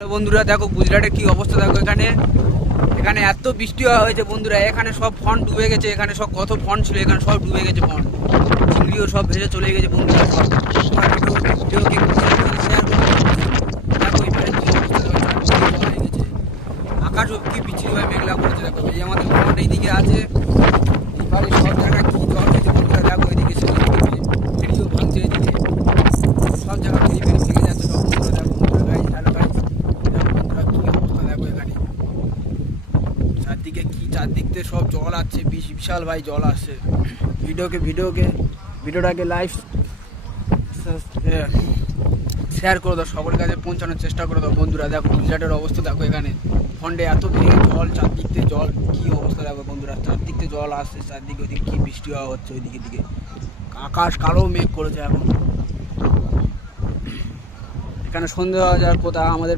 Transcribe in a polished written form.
বন্ধুরা দেখো গুজরাটে কি অবস্থা দেখো। এখানে এখানে এত বৃষ্টি হয়েছে বন্ধুরা, এখানে সব ফন্ড ডুবে গেছে। এখানে সব কত ফন্ড ছিল এখানে সব ডুবে গেছে, ফন্ড চিংড়িও সব ভেসে চলে গেছে বন্ধুরা। সব আকাশ কি বিচ্ছিরি ভাবে মেঘলা করেছে দেখো। এই আমাদের ফন্ড এইদিকে আছে, এবারে সব জায়গায় কি জল হয়েছে বন্ধুরা। দেখো এদিকে ফেরিও ভাঙছে, এদিকে সব জায়গায় ফেরি ফেরি ভেঙে যাচ্ছে সব বন্ধুরা। দেখো বন্ধুরা, গাইজ হ্যালো গাইজ, দেখো বন্ধুরা কি অবস্থা দেখো। এখানে চারদিকে কি, চারদিক থেকে সব জল আসছে, বিশাল ভাই জল আসছে। ভিডিওটাকে লাইভ শেয়ার করে দাও, সকলের কাছে পৌঁছানোর চেষ্টা করে দাও বন্ধুরা। দেখো গুজরাটের অবস্থা দেখো, এখানে ফন্ডে এত ভেঙে জল, চারদিক থেকে জল, কি অবস্থা দেখো বন্ধুরা। চারদিক থেকে জল আসছে, চারদিকে ওইদিকে কি বৃষ্টি হওয়া হচ্ছে, ওইদিকে দিকে আকাশ কালো মেঘ করেছে এখন। এখানে সন্ধ্যা হওয়া যাওয়ার কথা আমাদের